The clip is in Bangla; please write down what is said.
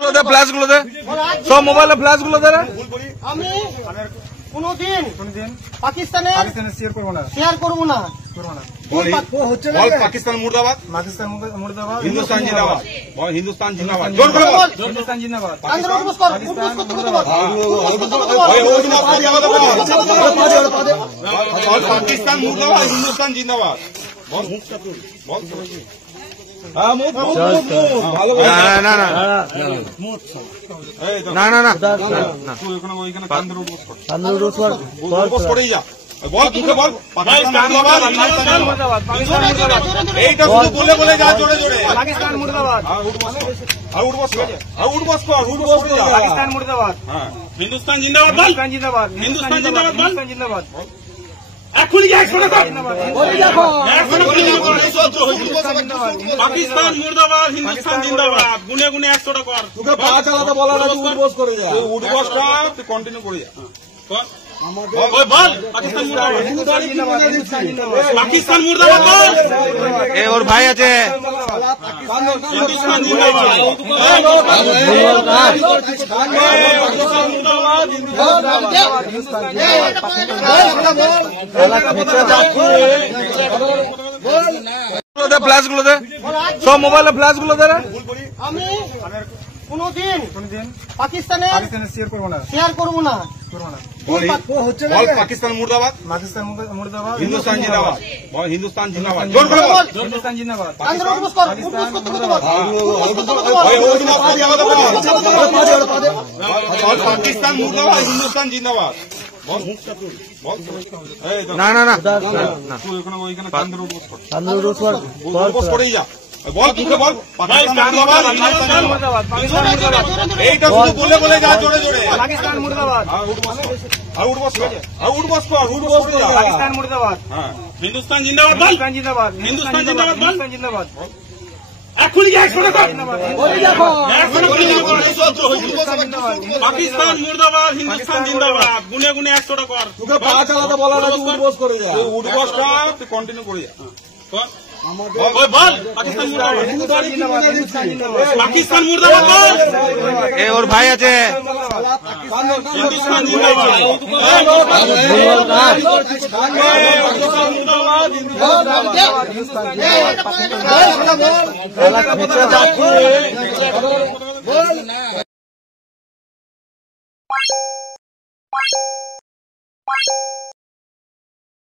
ফ্ল্যাশ গুলো দে, সব মোবাইলে ফ্ল্যাশ গুলো দে। আমি কোনদিন পাকিস্তানের শেয়ার করবো না। পাকিস্তান মুর্দাবাদ, মুর্দাবাদ, হিন্দুস্তান জিন্দাবাদ, হিন্দুস্তান জিন্দাবাদ, হিন্দুস্তান জিন্দাবাদ। পাকিস্তান মুর্দাবাদ, হিন্দুস্তান জিন্দাবাদ। এইটা শুধু বলে বলে যা জোরে জোরে। পাকিস্তান মুর্দাবাদ, পাকিস্তান মুর্দাবাদ, হিন্দুস্তান জিন্দাবাদ, হিন্দুস্তান জিন্দাবাদ, হিন্দুস্তান জিন্দাবাদ, হিন্দুস্তান জিন্দাবাদ। এখনই পাকিস্তান মুর্দাবাদ, হিন্দুস্তান জিন্দাবাদ। গুনে গুনে 100টা কর। তোকে পা চালাতে বলা না, উঠবস করে যা। উঠবসটা তুই কন্টিনিউ করে যা। বল পাকিস্তান মুর্দাবাদ, পাকিস্তান মুর্দাবাদ বল। এ ওর ভাই আছে। হিন্দুস্তান জিন্দাবাদ, ফ্ল্যাশ গুলো দে, সব মোবাইলে ফ্ল্যাশ গুলো দে। আমি কোনদিন পাকিস্তানের শেয়ার করবো না। পাকিস্তান মুর্দাবাদ, মুর্দাবাদ, হিন্দুস্তান জিন্দাবাদ, হিন্দুস্তান জিন্দাবাদ, হিন্দুস্তান জিন্দাবাদ। পাকিস্তান মুর্দাবাদ, হিন্দুস্তান জিন্দাবাদ। এইটা শুধু বলে বলে যা জোরে জোরে। পাকিস্তান মুর্দাবাদ, পাকিস্তান মুর্দাবাদ, হিন্দুস্তান জিন্দাবাদ, হিন্দুস্তান জিন্দাবাদ, হিন্দুস্তান জিন্দাবাদ, হিন্দুস্তান জিন্দাবাদ। এখনই পাকিস্তান মুর্দাবাদ, হিন্দুস্তান জিন্দাবাদ। গুনে গুনে 100টা কর। তোকে পা চালাতে বলা না, উঠবস করে যা। উঠবসটা তুই কন্টিনিউ করে যা। পাকিস্তান মুর্দাবাদ বল। এ ওর ভাই আছে। হিন্দুস্তান জিন্দাবাদ, হিন্দুস্তান মুর্দাবাদ।